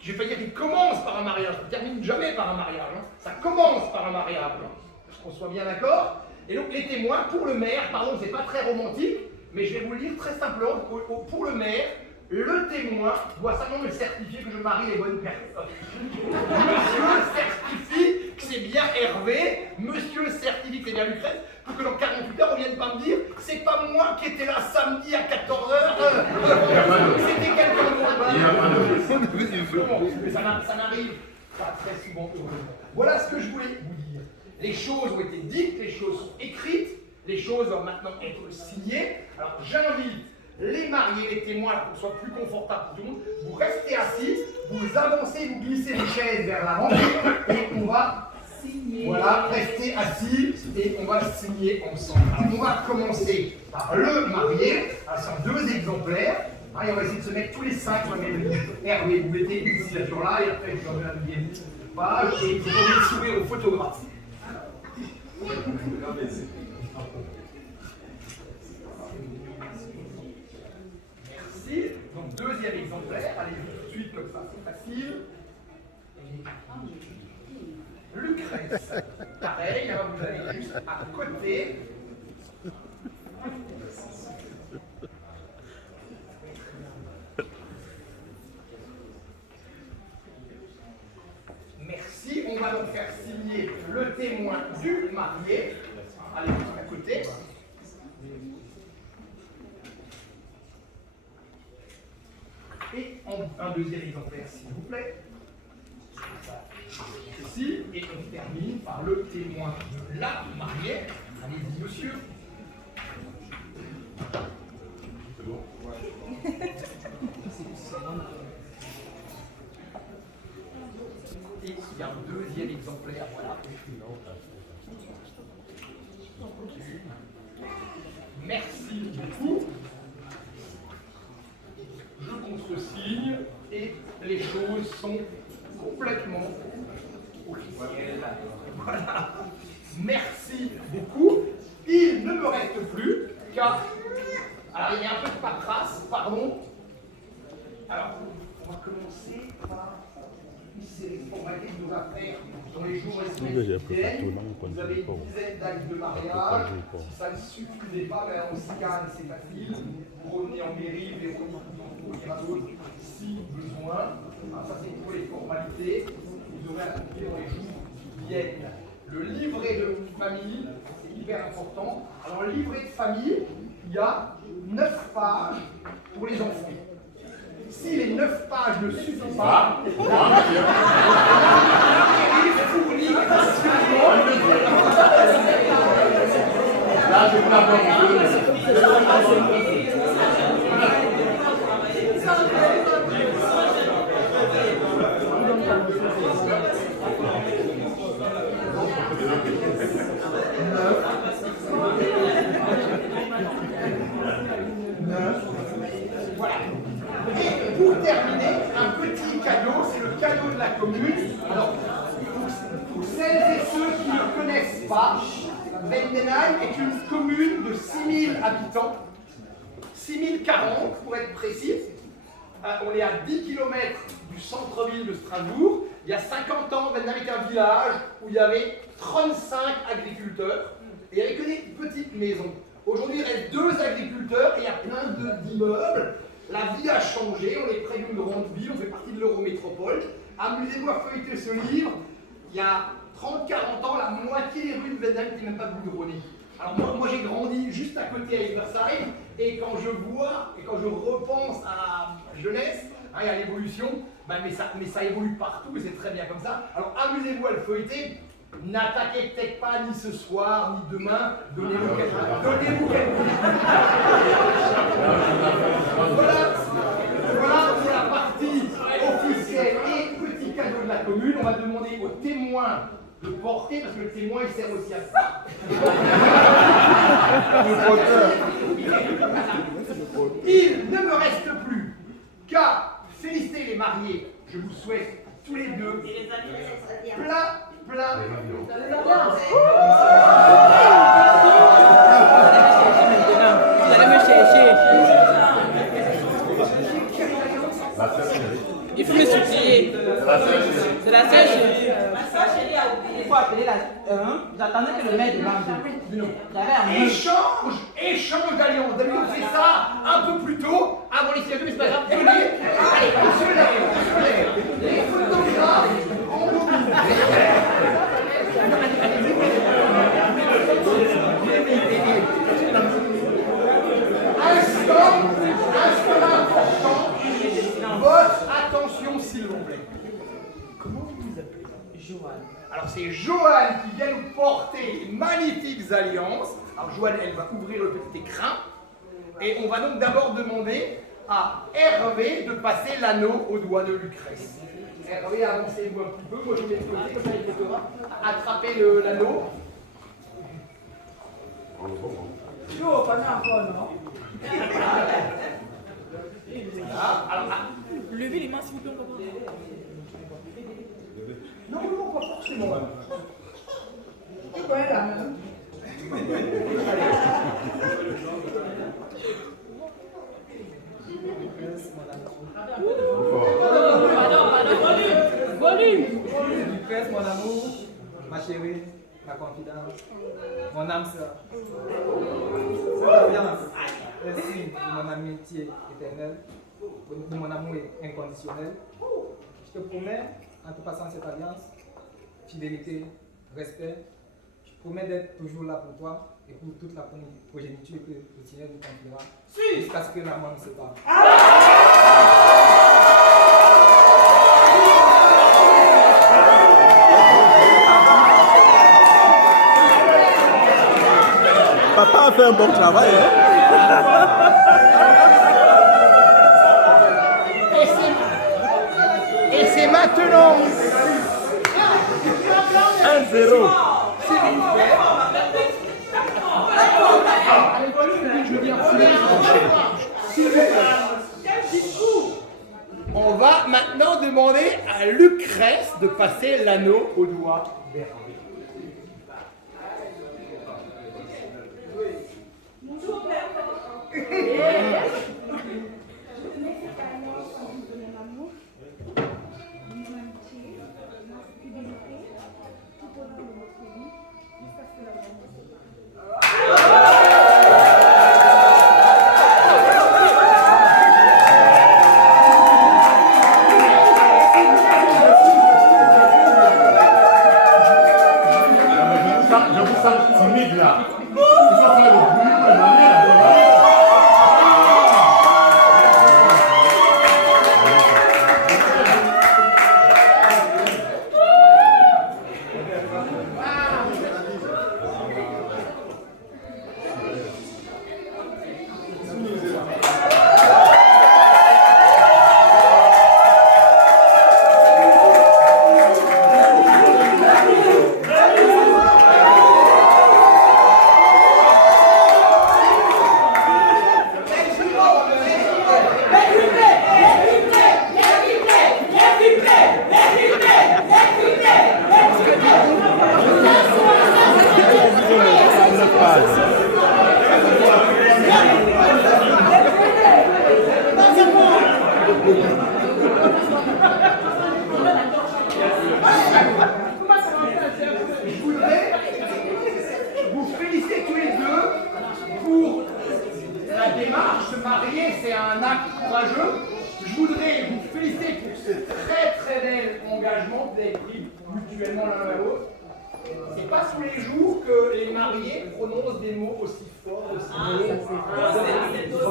je vais pas dire qu'il commence par un mariage, ça ne termine jamais par un mariage, hein. Ça commence par un mariage, qu'on soit bien d'accord. Et donc les témoins, pour le maire, pardon, c'est pas très romantique, mais je vais vous le dire très simplement, pour le maire, le témoin doit simplement me certifier que je marie les bonnes personnes. Monsieur certifie que c'est bien Hervé, monsieur certifie que c'est bien Lucrèce, pour que dans 48 heures on vienne pas me dire c'est pas moi qui étais là samedi à 14h, c'était quelqu'un d'autre. Mais ça n'arrive pas très souvent, heureusement. Voilà ce que je voulais vous dire. Les choses ont été dites, les choses sont écrites, les choses doivent maintenant être signées. Alors j'invite les mariés, les témoins, pour que ce soit plus confortable pour tout le monde, vous restez assis, vous avancez, vous glissez les chaises vers l'avant et on va signer. Voilà, restez assis et on va signer ensemble. Alors, on va commencer par le marié. Ce sont 2 exemplaires. Et on va essayer de se mettre tous les 5. Hervé, vous mettez une signature là et après je vous donne la deuxième page et vous pouvez le sourire au photographe. Merci. Donc deuxième exemplaire, allez-y tout de suite comme ça, c'est facile. Lucrèce, pareil, alors vous allez juste à côté. Merci, on va donc faire signer le témoin du marié. Allez, juste à côté. Et un deuxième exemplaire, s'il vous plaît. Ici, et on termine par le témoin de la mariée. Allez-y, monsieur. C'est bon? Et il y a un deuxième exemplaire, voilà. Merci beaucoup. Je contresigne et les choses sont complètement officielles. Voilà. Merci beaucoup. Il ne me reste plus qu'à... Alors, il y a un peu de paperasse, pardon. Alors, on va commencer par... C'est les formalités de nos affaires dans les jours et semaines qui viennent. Vous avez une dizaine d'actes de mariage. Si ça ne suffisait pas, ben on scanne, c'est facile. Vous revenez en mairie, les d'autres si besoin. Alors ça, c'est pour les formalités. Vous aurez à accomplir dans les jours qui viennent. Le livret de famille, c'est hyper important. Alors, le livret de famille, il y a 9 pages pour les enfants. Si les 9 pages ne suffisent pas, la mairie fournit gracieusement. Là, je vous l'apporte. Voilà. Et pour terminer, un petit cadeau, c'est le cadeau de la commune. Alors, pour celles et ceux qui ne connaissent pas, Vendenheim est une commune de 6000 habitants, 6040 pour être précis. On est à 10 km du centre-ville de Strasbourg. Il y a 50 ans, Vendenheim était un village où il y avait 35 agriculteurs et il n'y avait que des petites maisons. Aujourd'hui, il reste 2 agriculteurs et il y a plein d'immeubles. La vie a changé, on est près d'une grande ville, on fait partie de l'Eurométropole. Amusez-vous à feuilleter ce livre. Il y a 30-40 ans, la moitié des rues de Vendenheim n'étaient même pas goudronnées. Alors moi j'ai grandi juste à côté à Elversheim, et quand je vois, et quand je repense à la jeunesse, et à l'évolution, mais ça évolue partout et c'est très bien comme ça. Alors amusez-vous à le feuilleter. N'attaquez peut-être pas ni ce soir, ni demain. Donnez-vous quelque chose. Voilà pour la partie officielle et petit cadeau de la commune. On va demander aux témoins de porter, parce que le témoin il sert aussi à ça. Il ne me reste plus qu'à féliciter les mariés. Je vous souhaite tous les deux plein. Vous allez me chercher. Il faut me supplier. C'est la seule chérie. Ma soeur chérie a oublié. Il faut appeler la. J'attendais que le maire demande. J'avais un Échange d'alliance. David, on fait ça un peu plus tôt. Avant les ciels, mais c'est pas grave. Venez. Allez, on se lève. Les photographes en mobilité. Instant important. Votre attention, s'il vous plaît. Comment vous vous appelez? Joanne. Alors c'est Joanne qui vient nous porter les magnifiques alliances. Alors Joanne, elle va ouvrir le petit écrin. Et on va donc d'abord demander à Hervé de passer l'anneau au doigt de Lucrèce. Hervé, avancez-vous un petit peu. Moi je vais de côté, comme ça il peut attraper l'anneau. Jo, pas encore, non? Voilà. Alors, Levez les mains s'il vous plaît. non, pas forcément. C'est quoi là? Volume. Lucrèce, mon amour, ma chérie, ma confidente, mon âme sœur. Cette alliance est signe de mon amitié éternelle, de mon amour inconditionnel. Je te promets, en te passant cette alliance, fidélité, respect, je promets d'être toujours là pour toi et pour toute la progéniture que le Seigneur nous confiera, jusqu'à ce que la mort nous sépare. Papa a fait un bon travail. Et c'est maintenant. 1-0. On va maintenant demander à Lucrèce de passer l'anneau au doigt d'Hervé. Je vous sens timide là. Il faut faire le bruit pour le marier là. Je voudrais vous féliciter tous les deux pour la démarche. Se marier, c'est un acte courageux. Je voudrais vous féliciter pour ce très très bel engagement que vous avez pris mutuellement l'un à l'autre. C'est pas tous les jours que les mariés prononcent des mots aussi forts, aussi beaux.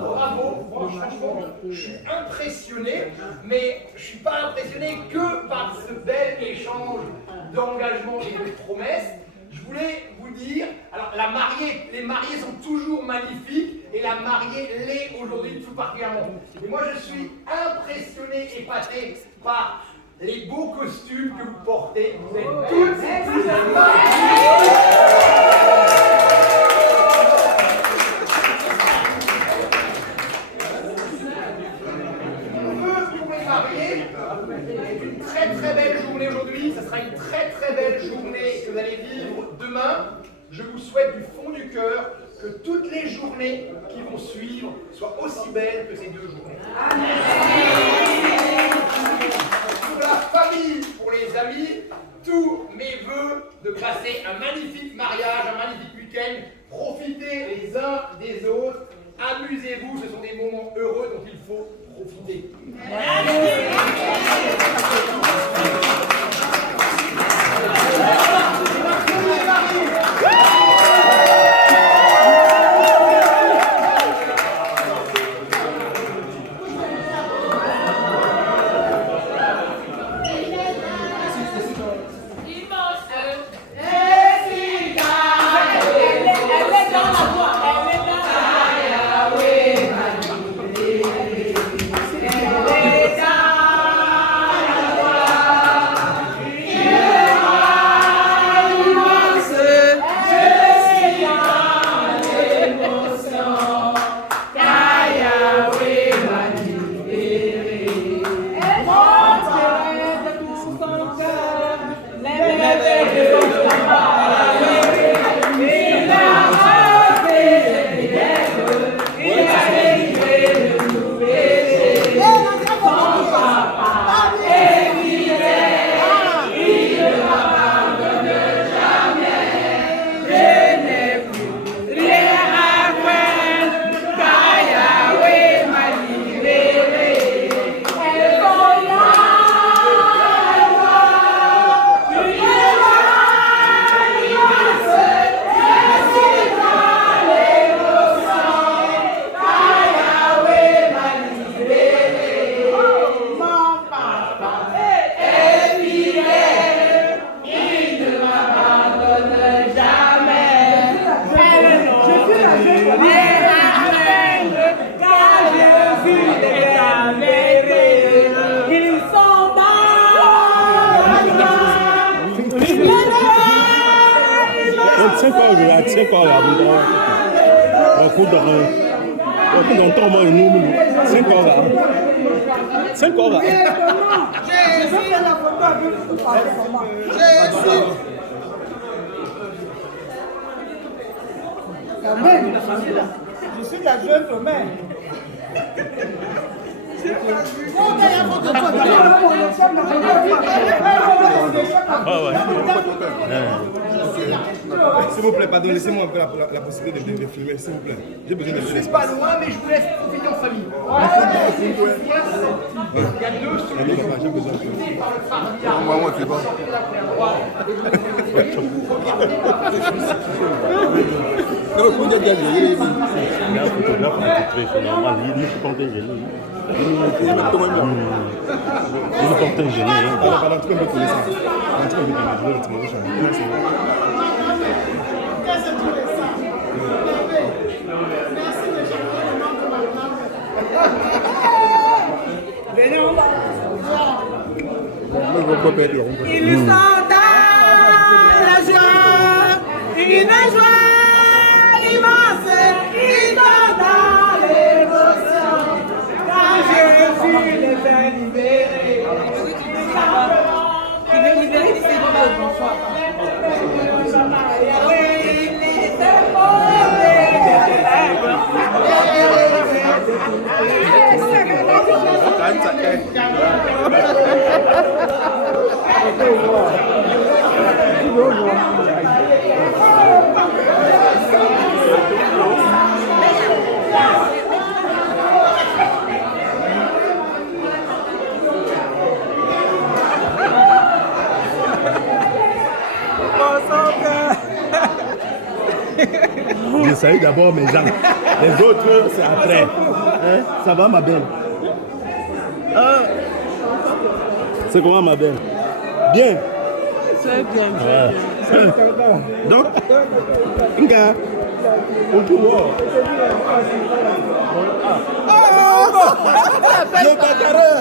Bravo, franchement, je suis impressionné, mais je suis pas impressionné que par ce bel échange d'engagement et de promesses. Je voulais vous dire, alors les mariés sont toujours magnifiques et la mariée l'est aujourd'hui tout particulièrement. Et moi je suis impressionné, épaté par les beaux costumes que vous portez. Vous êtes toutes et tous une très très belle journée aujourd'hui, ce sera une très très belle journée que vous allez vivre demain. Je vous souhaite du fond du cœur que toutes les journées qui vont suivre soient aussi belles que ces deux journées. Amen. de passer un magnifique mariage, un magnifique week-end. Profitez les uns des autres. Amusez-vous, ce sont des moments heureux dont il faut profiter. Je suis la jeune mère. S'il vous plaît, pardon, laissez-moi un peu la possibilité de filmer, s'il vous plaît. J'ai besoin de Je suis pas loin, mais je vous laisse profiter en famille. Il y a deux solutions. J'ai besoin de filmer. Moi, tu vois. Non, mais pour dire qu'il y a des photographe c'est normal, il ne supporte pas gêné. Il ne porte un gêné. Pardon, tu peux me coller ça. Tu peux me coller ça. Ils sont dans la joie, une joie immense, ils sont dans l'émotion. Quand Jésus les a libérés, il est libéré du Seigneur de bonsoir. Il était Je salue d'abord mes gens. Les autres, c'est après. Hein? Ça va, ma belle? C'est comment, ma belle? Bien? C'est bien, Ouais. Donc, Nga, on peut voir. Le bagarreur!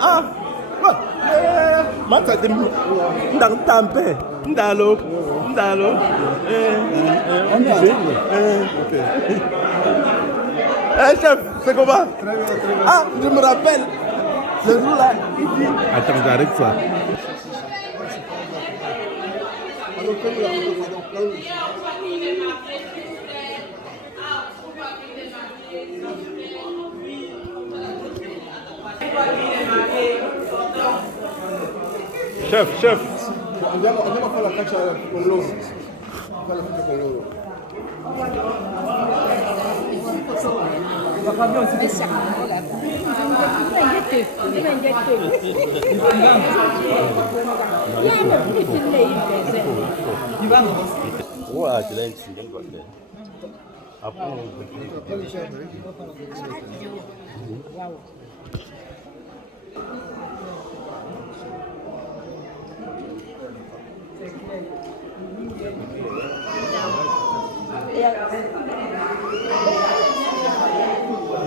Ah! Mata de ndang tampe, ndalo, ndalo. Chef, c'est comment? Ah, je me rappelle. Le jour là, il dit. Attends, j'arrête ça. chef. Andiamo a fare la caccia con loro. Fare la caccia con loro. Voilà, tu l'as ici. Après,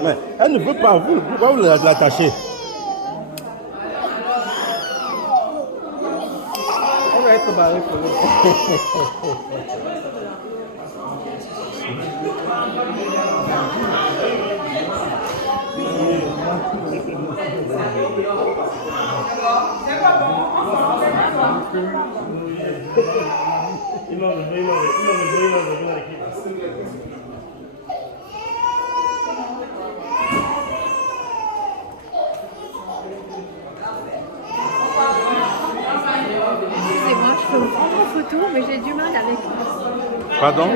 mais elle ne veut pas vous. Pourquoi vous l'attachez? Elle va être barrée pour le Excusez-moi, je peux vous prendre en photo, mais j'ai du mal avec. Pardon?